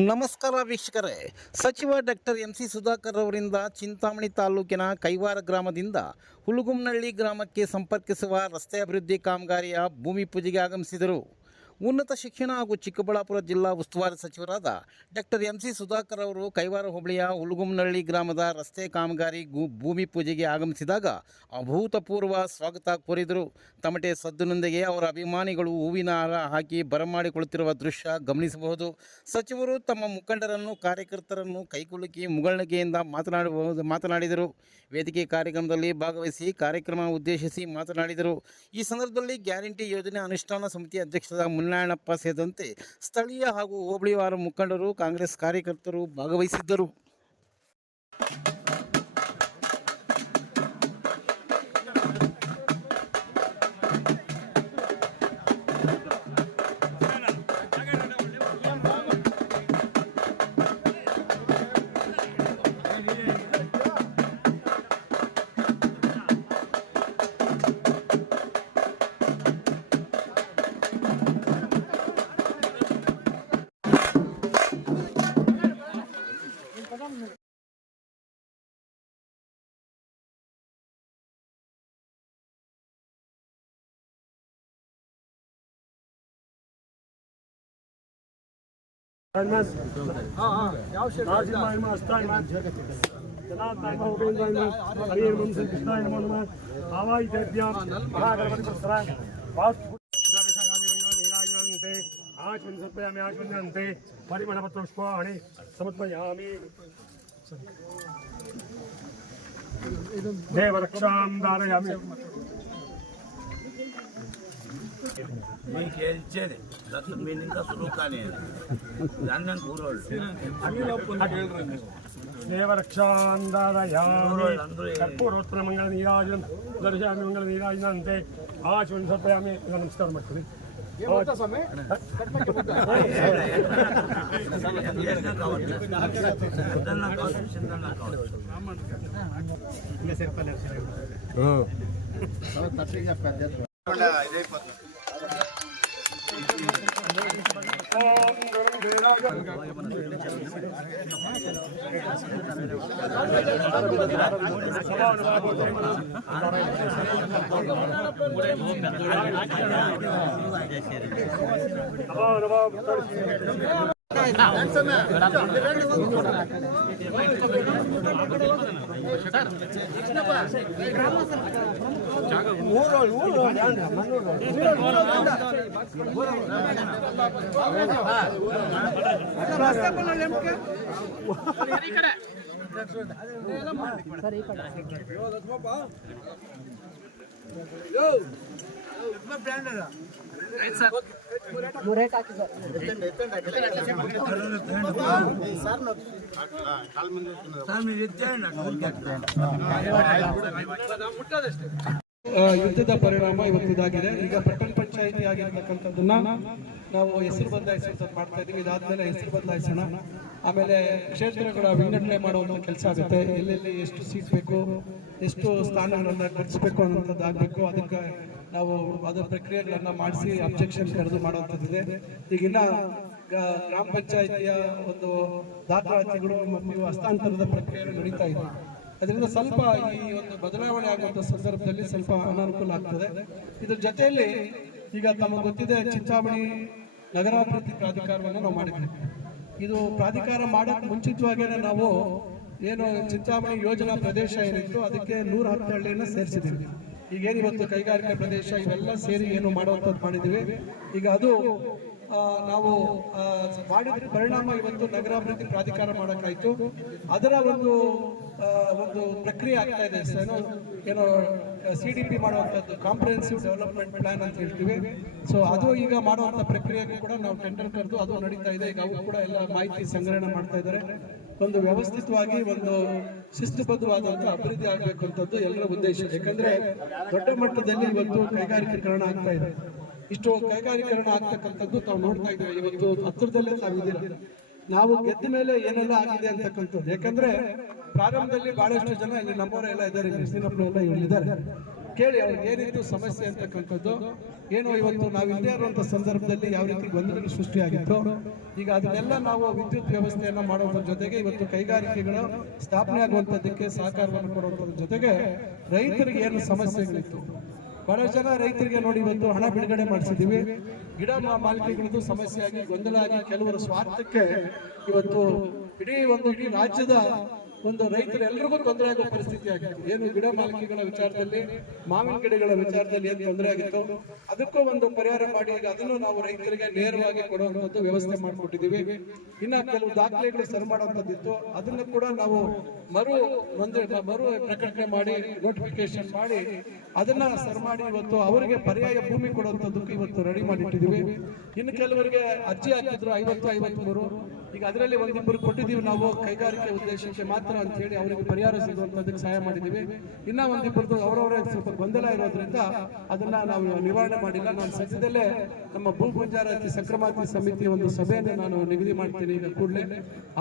ನಮಸ್ಕಾರ ವೀಕ್ಷಕರೇ. ಸಚಿವ ಡಾಕ್ಟರ್ ಎಂಸಿ ಸುಧಾಕರ್ ಅವರಿಂದ ಚಿಂತಾಮಣಿ ತಾಲೂಕಿನ ಕೈವಾರ ಗ್ರಾಮದಿಂದ ಹುಲಗುಮ್ನಹಳ್ಳಿ ಗ್ರಾಮಕ್ಕೆ ಸಂಪರ್ಕಿಸುವ ರಸ್ತೆ ಅಭಿವೃದ್ಧಿ ಕಾಮಗಾರಿಯ ಭೂಮಿ ಪೂಜೆಗೆ ಆಗಮಿಸಿದರು. ಉನ್ನತ ಶಿಕ್ಷಣ ಹಾಗೂ ಚಿಕ್ಕಬಳ್ಳಾಪುರ ಜಿಲ್ಲಾ ಉಸ್ತುವಾರಿ ಸಚಿವರಾದ ಡಾಕ್ಟರ್ ಎಂಸಿ ಸುಧಾಕರ್ ಅವರು ಕೈವಾರ ಹೋಬಳಿಯ ಹುಲಗುಮ್ನಹಳ್ಳಿ ಗ್ರಾಮದ ರಸ್ತೆ ಕಾಮಗಾರಿ ಭೂಮಿ ಪೂಜೆಗೆ ಆಗಮಿಸಿದಾಗ ಅಭೂತಪೂರ್ವ ಸ್ವಾಗತ ಕೋರಿದರು. ತಮಟೆ ಸದ್ದಿನೊಂದಿಗೆ ಅವರ ಅಭಿಮಾನಿಗಳು ಹೂವಿನ ಹಾರ ಹಾಕಿ ಬರಮಾಡಿಕೊಳ್ಳುತ್ತಿರುವ ದೃಶ್ಯ ಗಮನಿಸಬಹುದು. ಸಚಿವರು ತಮ್ಮ ಮುಖಂಡರನ್ನು ಕಾರ್ಯಕರ್ತರನ್ನು ಕೈಕುಲುಕಿ ಮುಗುಳ್ನಗೆಯಿಂದ ಮಾತನಾಡಿದರು. ವೇದಿಕೆ ಕಾರ್ಯಕ್ರಮದಲ್ಲಿ ಭಾಗವಹಿಸಿ ಕಾರ್ಯಕ್ರಮ ಉದ್ದೇಶಿಸಿ ಮಾತನಾಡಿದರು. ಈ ಸಂದರ್ಭದಲ್ಲಿ ಗ್ಯಾರಂಟಿ ಯೋಜನೆ ಅನುಷ್ಠಾನ ಸಮಿತಿ ಅಧ್ಯಕ್ಷರಾದ ಮುನ್ನಾಯಣಪ್ಪ ಸೇರಿದಂತೆ ಸ್ಥಳೀಯ ಹಾಗೂ ಹೋಬಳಿವಾರ ಮುಖಂಡರು, ಕಾಂಗ್ರೆಸ್ ಕಾರ್ಯಕರ್ತರು ಭಾಗವಹಿಸಿದ್ದರು. परिमलपत्रपुष्पाणि समर्पयामि। देवरक्षां धारयामि। మీకు ఇచ్చేది అసలు మీ ఇంకా సులువు కానీ దాన్ని కూరోళ్ళు देवरक्षां धारयामि। कर्पूरोत्तर मंगल नीराजनं दर्शयामि। मंगल नीराजनं अन्ते आचमनं समर्पयामि। नमस्कार ಮಾಡ್ತೀನಿ. ಯುದ್ಧದ ಪರಿಣಾಮ ಇವತ್ತಿದಾಗಿದೆ. ಈಗ ಪಟ್ಟಣ ಪಂಚಾಯಿತಿ ಆಗಿರ್ತಕ್ಕಂಥದ್ದನ್ನ ನಾವು ಹೆಸರು ಬದಲಾಯಿಸೋದು ಮಾಡ್ತಾ ಇದೀವಿ. ಇದಾದ್ಮೇಲೆ ಹೆಸರು ಬದಲಾಯಿಸೋಣ. ಆಮೇಲೆ ಕ್ಷೇತ್ರಗಳ ವಿಂಗಡಣೆ ಮಾಡುವಂಥ ಕೆಲಸ ಆಗುತ್ತೆ. ಎಲ್ಲೆಲ್ಲಿ ಎಷ್ಟು ಸೀಟ್ ಬೇಕು, ಎಷ್ಟು ಸ್ಥಾನಗಳನ್ನ ಗಳಿಸಬೇಕು ಅನ್ನೋಂಥದ್ದು ಆಗಬೇಕು. ಅದಕ್ಕೆ ನಾವು ಅದರ ಪ್ರಕ್ರಿಯೆಗಳನ್ನ ಮಾಡಿಸಿ ಅಬ್ಜೆಕ್ಷನ್ ಕರೆದು ಮಾಡುವಂಥದ್ದಿದೆ. ಈಗಿನ್ನ ಗ್ರಾಮ ಪಂಚಾಯಿತಿಯ ಒಂದು ದಾಖಲಾತಿಗಳು ಮತ್ತು ಹಸ್ತಾಂತರದ ಪ್ರಕ್ರಿಯೆ ನಡೀತಾ ಇದೆ. ಅದರಿಂದ ಸ್ವಲ್ಪ ಈ ಒಂದು ಬದಲಾವಣೆ ಆಗುವಂಥ ಸಂದರ್ಭದಲ್ಲಿ ಸ್ವಲ್ಪ ಅನಾನುಕೂಲ ಆಗ್ತದೆ. ಇದ್ರ ಜೊತೆಯಲ್ಲಿ ಈಗ ತಮಗೆ ಗೊತ್ತಿದೆ, ಚಿಂತಾಮಣಿ ನಗರಾಭಿವೃದ್ಧಿ ಪ್ರಾಧಿಕಾರವನ್ನು ನಾವು ಮಾಡಿದ್ವಿ. ಇದು ಪ್ರಾಧಿಕಾರ ಮಾಡೋಕ್ಕೆ ಮುಂಚಿತವಾಗಿಯೇ ನಾವು ಏನು ಚಿಂತಾಮಣಿ ಯೋಜನಾ ಪ್ರದೇಶ ಏನಿತ್ತು ಅದಕ್ಕೆ 110 ಹಳ್ಳಿಯನ್ನು ಸೇರಿಸಿದ್ದೀವಿ. ಈಗೇನು ಇವತ್ತು ಕೈಗಾರಿಕಾ ಪ್ರದೇಶ ಇವೆಲ್ಲ ಸೇರಿ ಏನು ಮಾಡುವಂಥದ್ದು ಮಾಡಿದ್ದೀವಿ. ಈಗ ಅದು ನಾವು ಮಾಡಿದ ಪರಿಣಾಮ ಇವತ್ತು ನಗರಾಭಿವೃದ್ಧಿ ಪ್ರಾಧಿಕಾರ ಮಾಡೋಕ್ಕಾಯ್ತು. ಅದರ ಒಂದು ಪ್ರಕ್ರಿಯೆ ಆಗ್ತಾ ಇದೆ. ಏನೋ CDP ಮಾಡುವಂಥದ್ದು, ಕಾಂಪ್ರಿಹೆನ್ಸಿವ್ ಡೆವಲಪ್ಮೆಂಟ್ ಪ್ಲಾನ್ ಅಂತ ಹೇಳ್ತೀವಿ. ಸೊ ಅದು ಈಗ ಮಾಡುವಂಥ ಪ್ರಕ್ರಿಯೆಗೂ ಕೂಡ ನಾವು ಟೆಂಡರ್ ಕರೆದು ಅದು ನಡೀತಾ ಇದೆ. ಈಗ ಅವು ಕೂಡ ಎಲ್ಲ ಮಾಹಿತಿ ಸಂಗ್ರಹಣೆ ಮಾಡ್ತಾ ಇದ್ದಾರೆ. ಒಂದು ವ್ಯವಸ್ಥಿತವಾಗಿ ಒಂದು ಶಿಸ್ತುಬದ್ಧವಾದಂಥ ಅಭಿವೃದ್ಧಿ ಆಗಬೇಕು ಅಂತದ್ದು ಎಲ್ಲರ ಉದ್ದೇಶ. ಯಾಕಂದ್ರೆ ದೊಡ್ಡ ಮಟ್ಟದಲ್ಲಿ ಇವತ್ತು ಕೈಗಾರಿಕೀಕರಣ ಆಗ್ತಾ ಇದೆ. ಇಷ್ಟು ಕೈಗಾರಿಕೀಕರಣ ಆಗ್ತಕ್ಕಂಥದ್ದು ತಾವು ನೋಡ್ತಾ ಇದ್ದೇವೆ. ಇವತ್ತು ಹತ್ತಿರದಲ್ಲೇ ತಾವಿದ್ದೀರ. ನಾವು ಗೆದ್ದ ಮೇಲೆ ಏನೆಲ್ಲ ಆಗಿದೆ ಅಂತಕ್ಕಂಥದ್ದು. ಯಾಕಂದ್ರೆ ಪ್ರಾರಂಭದಲ್ಲಿ ಬಹಳಷ್ಟು ಜನ ಇಲ್ಲಿ ನಮ್ಮವರೆಲ್ಲ ಇದ್ದಾರೆ, ಕ್ರಿಸ್ಟಿನಪ್ಪರೆಲ್ಲ ಇಲ್ಲಿದ್ದಾರೆ. ಕೇಳಿ ಅವ್ರಿಗೆ ಏನಿತ್ತು ಸಮಸ್ಯೆ ಅಂತಕ್ಕಂಥದ್ದು, ಏನು ಇವತ್ತು ನಾವು ಇಲ್ಲದೆ ಇರುವಂಥ ಸಂದರ್ಭದಲ್ಲಿ ಯಾವ ರೀತಿ ಗೊಂದಲಗಳು ಸೃಷ್ಟಿಯಾಗಿತ್ತು. ಈಗ ಅದನ್ನೆಲ್ಲ ನಾವು ವಿದ್ಯುತ್ ವ್ಯವಸ್ಥೆಯನ್ನ ಮಾಡೋದ್ರ ಜೊತೆಗೆ ಇವತ್ತು ಕೈಗಾರಿಕೆಗಳು ಸ್ಥಾಪನೆ ಆಗುವಂಥದ್ದಕ್ಕೆ ಸಹಕಾರವನ್ನು ಕೊಡುವಂಥದ್ರ ಜೊತೆಗೆ ರೈತರಿಗೆ ಏನು ಸಮಸ್ಯೆಗಳಿತ್ತು, ಬಹಳ ಜನ ರೈತರಿಗೆ ನೋಡಿ ಇವತ್ತು ಹಣ ಬಿಡುಗಡೆ ಮಾಡಿಸಿದ್ದೀವಿ. ಗಿಡ ಮಾಲಿಕೆಗಳದ್ದು ಸಮಸ್ಯೆ ಆಗಿ ಗೊಂದಲ ಆಗಿ ಕೆಲವರು ಸ್ವಾರ್ಥಕ್ಕೆ ಇವತ್ತು ಇಡೀ ರಾಜ್ಯದ ಒಂದು ರೈತರೆಲ್ಲರಿಗೂ ತೊಂದರೆ ಆಗೋ ಪರಿಸ್ಥಿತಿ ಆಗಿತ್ತು. ಏನು ಗಿಡ ಮಾಲಿಕೆಗಳ ವಿಚಾರದಲ್ಲಿ, ಮಾವಿನ ಗಿಡಗಳ ವಿಚಾರದಲ್ಲಿ ಏನು ತೊಂದರೆ ಆಗಿತ್ತು, ಅದಕ್ಕೂ ಒಂದು ಪರಿಹಾರ ಮಾಡಿ ಈಗ ಅದನ್ನು ನಾವು ರೈತರಿಗೆ ನೇರವಾಗಿ ಕೊಡುವಂಥದ್ದು ವ್ಯವಸ್ಥೆ ಮಾಡಿಕೊಟ್ಟಿದ್ದೀವಿ. ಇನ್ನ ಕೆಲವು ದಾಖಲೆಗಳು ಸರಿ ಮಾಡುವಂಥದ್ದಿತ್ತು, ಅದನ್ನು ಕೂಡ ನಾವು ಮರು ಪ್ರಕಟಣೆ ಮಾಡಿ ನೋಟಿಫಿಕೇಶನ್ ಮಾಡಿ ಅದನ್ನ ಸರಿ ಮಾಡಿ ಇವತ್ತು ಅವರಿಗೆ ಪರ್ಯಾಯ ಭೂಮಿ ಕೊಡುವಂಥದ್ದಕ್ಕೂ ಇವತ್ತು ರೆಡಿ ಮಾಡಿಟ್ಟಿದ್ದೀವಿ. ಇನ್ನು ಕೆಲವರಿಗೆ ಅರ್ಜಿ ಹಾಕಿದ್ರು 50-53, ಈಗ ಅದರಲ್ಲಿ ಒಂದಿಬ್ಬರು ಕೊಟ್ಟಿದ್ದೀವಿ ನಾವು ಕೈಗಾರಿಕೆ ಉದ್ದೇಶಕ್ಕೆ ಮಾತ್ರ ಅಂತ ಹೇಳಿ ಅವರಿಗೆ ಪರಿಹಾರ ಸಿಗುವಂತದಕ್ಕೆ ಸಹಾಯ ಮಾಡಿದ್ದೀವಿ. ಇನ್ನ ಒಂದಿಬ್ಬರದು ಅವರವರೇ ಸ್ವಲ್ಪ ಗೊಂದಲ ಇರೋದ್ರಿಂದ ಅದನ್ನ ನಾವು ನಿವಾರಣೆ ಮಾಡಿಲ್ಲ. ನಾನು ಸದ್ಯದಲ್ಲೇ ನಮ್ಮ ಭೂ ಪಂಚಾಯತಿ ಸಕ್ರಮಾತಿ ಸಮಿತಿ ಒಂದು ಸಭೆಯನ್ನು ನಾನು ನಿಗದಿ ಮಾಡ್ತೀನಿ ಈಗ ಕೂಡಲೇ.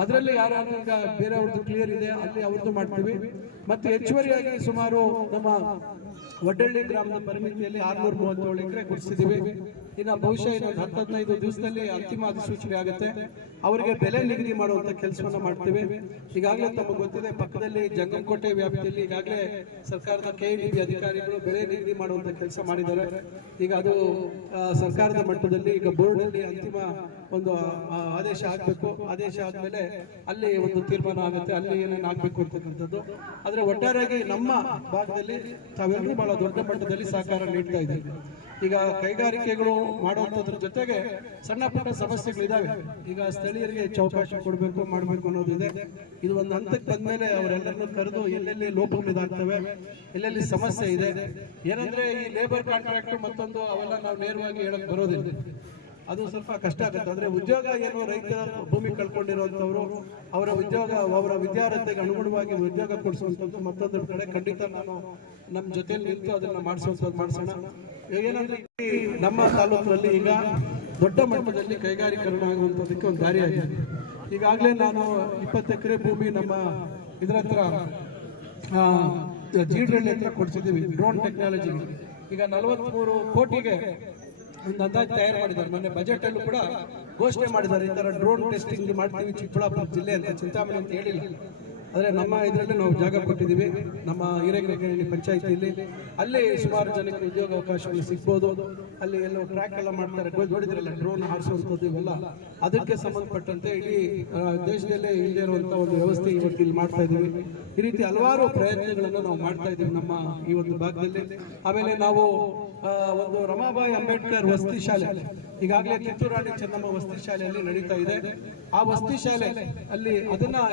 ಅದರಲ್ಲಿ ಯಾರು ಈಗ ಬೇರೆಯವ್ರದ್ದು ಕ್ಲಿಯರ್ ಇದೆ ಅಲ್ಲಿ ಅವ್ರದ್ದು ಮಾಡ್ತೀವಿ. ಮತ್ತೆ ಹೆಚ್ಚುವರಿಯಾಗಿ ಸುಮಾರು ನಮ್ಮ ವಡ್ಡಳ್ಳಿ ಗ್ರಾಮದ ಪರಿಮಿತಿಯಲ್ಲಿ 637 ಎಕರೆ ಗುರುತಿಸಿದ್ದೀವಿ. ಇನ್ನು ಬಹುಶಃ ಇನ್ನೊಂದು 10-15 ದಿವಸದಲ್ಲಿ ಅಂತಿಮ ಅಧಿಸೂಚನೆ ಆಗುತ್ತೆ. ಅವರಿಗೆ ಬೆಲೆ ನಿಗದಿ ಮಾಡುವಂತ ಕೆಲಸವನ್ನ ಮಾಡ್ತೀವಿ. ಈಗಾಗಲೇ ತಮಗೆ ಗೊತ್ತಿದೆ, ಪಕ್ಕದಲ್ಲಿ ಜಂಗಮಕೋಟೆ ವ್ಯಾಪ್ತಿಯಲ್ಲಿ ಈಗಾಗಲೇ ಸರ್ಕಾರದ KEB ಅಧಿಕಾರಿಗಳು ಬೆಲೆ ನಿಗದಿ ಮಾಡುವಂತ ಕೆಲಸ ಮಾಡಿದ್ದಾರೆ. ಈಗ ಅದು ಸರ್ಕಾರದ ಮಟ್ಟದಲ್ಲಿ ಈಗ ಬೋರ್ಡ್ ಅಲ್ಲಿ ಅಂತಿಮ ಒಂದು ಆದೇಶ ಆಗ್ಬೇಕು. ಆದೇಶ ಆದ್ಮೇಲೆ ಅಲ್ಲಿ ಒಂದು ತೀರ್ಮಾನ ಆಗುತ್ತೆ, ಅಲ್ಲಿ ಏನೇನು ಆಗ್ಬೇಕು ಅಂತಕ್ಕಂಥದ್ದು. ಆದ್ರೆ ಒಟ್ಟಾರೆಯಾಗಿ ನಮ್ಮ ಭಾಗದಲ್ಲಿ ತಾವೆಲ್ಲರೂ ಬಹಳ ದೊಡ್ಡ ಮಟ್ಟದಲ್ಲಿ ಸಹಕಾರ ನೀಡ್ತಾ ಇದ್ದೀವಿ. ಈಗ ಕೈಗಾರಿಕೆಗಳು ಮಾಡುವಂಥದ್ರ ಜೊತೆಗೆ ಸಣ್ಣ ಪುಟ್ಟ ಸಮಸ್ಯೆಗಳಿದಾವೆ. ಈಗ ಸ್ಥಳೀಯರಿಗೆ ಹೆಚ್ಚು ಅವಕಾಶ ಕೊಡಬೇಕು ಮಾಡಬೇಕು ಅನ್ನೋದಿದೆ. ಇದು ಒಂದು ಹಂತಕ್ಕೆ ಬಂದ್ಮೇಲೆ ಅವರೆಲ್ಲರನ್ನು ಕರೆದು ಎಲ್ಲೆಲ್ಲಿ ಲೋಪಗಳಿದಾಗ್ತವೆ, ಎಲ್ಲೆಲ್ಲಿ ಸಮಸ್ಯೆ ಇದೆ, ಏನಂದ್ರೆ ಈ ಲೇಬರ್ ಕಾಂಟ್ರಾಕ್ಟ್ ಮತ್ತೊಂದು ಅವೆಲ್ಲ ನಾವು ನೇರವಾಗಿ ಹೇಳಕ್ ಬರೋದಿಲ್ಲ, ಅದು ಸ್ವಲ್ಪ ಕಷ್ಟ ಆಗುತ್ತೆ. ಅಂದ್ರೆ ಉದ್ಯೋಗ ಏನು ರೈತರ ಭೂಮಿ ಕಳ್ಕೊಂಡಿರುವಂತವ್ರು ಅವರ ಉದ್ಯೋಗ ಅವರ ವಿದ್ಯಾರ್ಥಿಗೆ ಅನುಗುಣವಾಗಿ ಉದ್ಯೋಗ ಕೊಡಿಸುವಂಥದ್ದು ಮತ್ತೊಂದು ಕಡೆ ಖಂಡಿತ ನಾನು ನಮ್ಮ ಜೊತೆಯಲ್ಲಿ ನಿಂತು ಅದನ್ನ ಮಾಡಿಸೋಣ. ಏನಂದ್ರೆ ನಮ್ಮ ತಾಲೂಕಿನಲ್ಲಿ ಈಗ ದೊಡ್ಡ ಮಟ್ಟದಲ್ಲಿ ಕೈಗಾರಿಕರಣ ಆಗುವಂಥದ್ದಕ್ಕೆ ಒಂದು ದಾರಿಯಾಗಿದೆ. ಈಗಾಗಲೇ ನಾನು 20 ಎಕರೆ ಭೂಮಿ ನಮ್ಮ ಇದರ ಹತ್ರ ಜೀಡ್ರಳ್ಳಿ ಹತ್ರ ಕೊಡಿಸಿದ್ದೀವಿ ಡ್ರೋನ್ ಟೆಕ್ನಾಲಜಿ. ಈಗ 43 ಕೋಟಿಗೆ ಒಂದು ಅಂದಾಜು ತಯಾರು ಮಾಡಿದ್ದಾರೆ. ಮೊನ್ನೆ ಬಜೆಟ್ ಅಲ್ಲೂ ಕೂಡ ಘೋಷಣೆ ಮಾಡಿದ್ದಾರೆ, ಈ ತರ ಡ್ರೋನ್ ಟೆಸ್ಟಿಂಗ್ ಮಾಡ್ತೀವಿ ಚಿಕ್ಕಬಳ್ಳಾಪುರ ಜಿಲ್ಲೆ ಅಂತ, ಚಿಂತಾಮಣಿ ಅಂತ ಹೇಳಿಲ್ಲ. ಆದರೆ ನಮ್ಮ ಇದರಲ್ಲಿ ನಾವು ಜಾಗ ಕೊಟ್ಟಿದ್ದೀವಿ ನಮ್ಮ ಹಿರೇಕೆರೆ ಪಂಚಾಯಿತಿಯಲ್ಲಿ. ಅಲ್ಲಿ ಸುಮಾರು ಜನಕ್ಕೆ ಉದ್ಯೋಗ ಅವಕಾಶಗಳು ಸಿಗ್ಬೋದು. ಅಲ್ಲಿ ಎಲ್ಲೋ ಟ್ರ್ಯಾಕ್ ಎಲ್ಲ ಮಾಡ್ತಾರೆ, ನೋಡಿದ್ರಲ್ಲ ಡ್ರೋನ್ ಹಾರಿಸುವಂಥದ್ದು ಇವೆಲ್ಲ. ಅದಕ್ಕೆ ಸಂಬಂಧಪಟ್ಟಂತೆ ಇಡೀ ದೇಶದಲ್ಲೇ ಇಲ್ಲದೆ ಇರುವಂಥ ಒಂದು ವ್ಯವಸ್ಥೆ ಇವತ್ತು ಇಲ್ಲಿ ಮಾಡ್ತಾ ಇದ್ದೀವಿ. ಈ ರೀತಿ ಹಲವಾರು ಪ್ರಯತ್ನಗಳನ್ನು ನಾವು ಮಾಡ್ತಾ ಇದ್ದೀವಿ ನಮ್ಮ ಈ ಒಂದು ಭಾಗದಲ್ಲಿ. ಆಮೇಲೆ ನಾವು ಒಂದು ರಮಾಬಾಯಿ ಅಂಬೇಡ್ಕರ್ ವಸತಿ ಶಾಲೆ ಈಗಾಗಲೇ ಕಿತ್ತೂರು ರಾಣಿ ಚೆನ್ನಮ್ಮ ವಸತಿ ಶಾಲೆಯಲ್ಲಿ ನಡೀತಾ ಇದೆ. ಆ ವಸತಿ ಶಾಲೆ ಅಲ್ಲಿ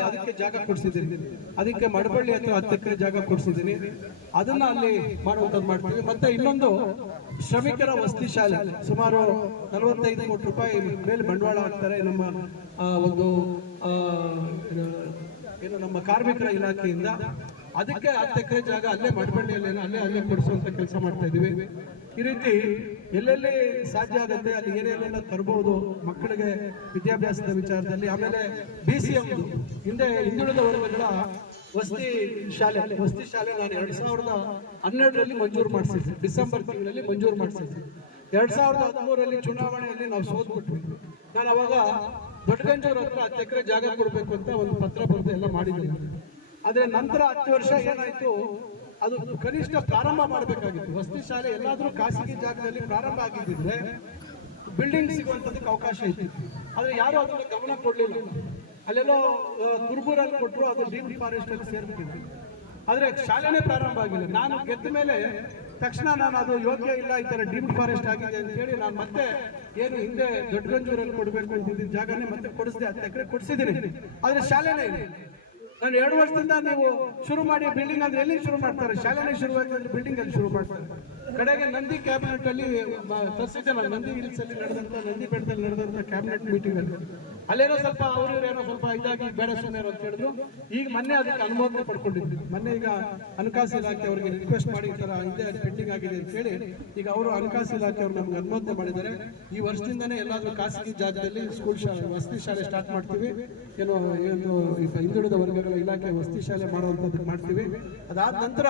ಅದಕ್ಕೆ ಜಾಗ ಕೊಡಿಸಿದ್ದೀನಿ. ಅದಕ್ಕೆ ಮಡಬಳ್ಳಿ ಹತ್ರ 10 ಎಕರೆ ಜಾಗ ಕೊಡಿಸಿದ್ದೀನಿ. ಅದನ್ನ ಅಲ್ಲಿ ಮಾಡುವಂಥದ್ದು ಮಾಡ್ತೀವಿ. ಮತ್ತೆ ಇನ್ನೊಂದು ಶ್ರಮಿಕರ ವಸತಿ ಶಾಲೆ ಸುಮಾರು 45 ಕೋಟಿ ರೂಪಾಯಿ ಮೇಲೆ ಬಂಡವಾಳ ಹಾಕ್ತಾರೆ ನಮ್ಮ ಒಂದು ಏನು ನಮ್ಮ ಕಾರ್ಮಿಕರ ಇಲಾಖೆಯಿಂದ. ಅದಕ್ಕೆ 10 ಎಕರೆ ಜಾಗ ಅಲ್ಲೇ ಮಡಬಳ್ಳಿಯಲ್ಲಿ ಅಲ್ಲೇ ಕೊಡಿಸುವಂತ ಕೆಲಸ ಮಾಡ್ತಾ ಇದೀವಿ. ಈ ರೀತಿ ಎಲ್ಲೆಲ್ಲಿ ಸಾಧ್ಯ ಆಗುತ್ತೆ ಅಲ್ಲಿ ಏನೇನೆಲ್ಲ ತರಬಹುದು ಮಕ್ಕಳಿಗೆ ವಿದ್ಯಾಭ್ಯಾಸದ ವಿಚಾರದಲ್ಲಿ. ಆಮೇಲೆ BCM ಹಿಂದೆ ಹಿಂದುಳಿದ ವರ್ಗಗಳ ವಸತಿ ಶಾಲೆ ನಾನು 2012ರಲ್ಲಿ ಮಂಜೂರು ಮಾಡಿಸಿದ್ವಿ. ಡಿಸೆಂಬರ್ ತಿಂಗಳಲ್ಲಿ ಮಂಜೂರು ಮಾಡಿಸಿದ್ವಿ. 2013ರಲ್ಲಿ ಚುನಾವಣೆಯಲ್ಲಿ ನಾವು ಸೋತ್ಬಿಟ್ವಿ. ನಾನು ಅವಾಗ ದೊಡ್ಡಗಂಜೂರು ಹತ್ರ 10 ಎಕರೆ ಜಾಗ ಕೊಡಬೇಕು ಅಂತ ಒಂದು ಪತ್ರ ಬರೆದು ಎಲ್ಲ ಮಾಡಿದ್ವಿ. ಆದ್ರೆ ನಂತರ 10 ವರ್ಷ ಏನಾಯ್ತು, ಅದು ಕನಿಷ್ಠ ಪ್ರಾರಂಭ ಮಾಡಬೇಕಾಗಿತ್ತು. ವಸತಿ ಶಾಲೆ ಎಲ್ಲಾದ್ರೂ ಖಾಸಗಿ ಜಾಗದಲ್ಲಿ ಪ್ರಾರಂಭ ಆಗಿದ್ದಿದ್ರೆ ಬಿಲ್ಡಿಂಗ್ ಸಿಗುವಂತದಕ್ಕೆ ಅವಕಾಶ ಇತ್ತು. ಆದ್ರೆ ಯಾರು ಅದನ್ನ ಗಮನ ಕೊಡ್ಲಿಲ್ಲ. ಅಲ್ಲೆಲ್ಲೋ ಕುರ್ಬೂರಲ್ಲಿ ಕೊಟ್ಟರು, ಅದು ಡೀಮ್ಡ್ ಫಾರೆಸ್ಟ್ ಅಲ್ಲಿ ಸೇರ್ಬಿಟ್ಟಿದೆ. ಆದ್ರೆ ಶಾಲೆನೇ ಪ್ರಾರಂಭ ಆಗಿಲ್ಲ. ನಾನು ಗೆದ್ದ ಮೇಲೆ ತಕ್ಷಣ ನಾನು ಅದು ಯೋಗ್ಯ ಇಲ್ಲ, ಈ ತರ ಡೀಮ್ಡ್ ಫಾರೆಸ್ಟ್ ಆಗಿದೆ ಅಂತ ಹೇಳಿ ನಾನು ಮತ್ತೆ ಏನು ಹಿಂದೆ ದೊಡ್ಡಗಂಜೂರಲ್ಲಿ ಕೊಡ್ಬೇಕು ಅಂತಿದ್ದ ಜಾಗನೇ ಮತ್ತೆ ಕೊಡಿಸಿದೆ. 10 ಎಕರೆ ಕೊಡಿಸಿದ್ದೀನಿ. ಆದ್ರೆ ಶಾಲೆನೇ ಇಲ್ಲ. ನಾನು 2 ವರ್ಷದಿಂದ ನೀವು ಶುರು ಮಾಡಿ ಬಿಲ್ಡಿಂಗ್ ಅಂದ್ರೆ ಎಲ್ಲಿ ಶುರು ಮಾಡ್ತಾರೆ, ಶಾಲೆನೇ ಶುರುವಾಗಿದೆ, ಬಿಲ್ಡಿಂಗ್ ಅಲ್ಲಿ ಶುರು ಮಾಡ್ತಾರೆ. ಕಡೆಗೆ ನಂದಿ ಕ್ಯಾಬಿನೆಟ್ ಅಲ್ಲಿ ತರಿಸಿದ್ದೆ ನಾನು. ನಂದಿ ಹಿಲ್ಸ್ ಅಲ್ಲಿ ನಡೆದಂತ, ನಂದಿ ಬೆಟ್ಟದಲ್ಲಿ ನಡೆದಂತ ಕ್ಯಾಬಿನೆಟ್ ಮೀಟಿಂಗ್ ಅಲ್ಲಿ ಅಲ್ಲೇನೋ ಸ್ವಲ್ಪ ಏನೋ ಸ್ವಲ್ಪ ಇದಾಗಿ ಬೇಡ ಸುಮ್ಮನೆ ಅಂತ ಹೇಳಿದ್ರು. ಈಗ ಮೊನ್ನೆ ಅದಕ್ಕೆ ಅನುಮೋದನೆ ಪಡ್ಕೊಂಡಿದ್ವಿ. ಮೊನ್ನೆ ಈಗ ಹಣಕಾಸು ಇಲಾಖೆ ಅವರಿಗೆ ರಿಕ್ವೆಸ್ಟ್ ಮಾಡಿ ಈ ತರ ಹಿಂದೆ ಪೆಂಡಿಂಗ್ ಆಗಿದೆ ಅಂತ ಹೇಳಿ ಈಗ ಅವರು ಹಣಕಾಸು ಇಲಾಖೆ ಅವರು ನಮ್ಗೆ ಅನುಮೋದನೆ ಮಾಡಿದ್ದಾರೆ. ಈ ವರ್ಷದಿಂದನೇ ಎಲ್ಲಾದ್ರೂ ಖಾಸಗಿ ಜಾಗದಲ್ಲಿ ಸ್ಕೂಲ್ ಶಾಲೆ ವಸತಿ ಶಾಲೆ ಸ್ಟಾರ್ಟ್ ಮಾಡ್ತೀವಿ. ಏನು ಹಿಂದುಳಿದ ವರ್ಗಗಳ ಇಲಾಖೆ ವಸತಿ ಶಾಲೆ ಮಾಡುವಂಥದ್ದು ಮಾಡ್ತೀವಿ. ಅದಾದ ನಂತರ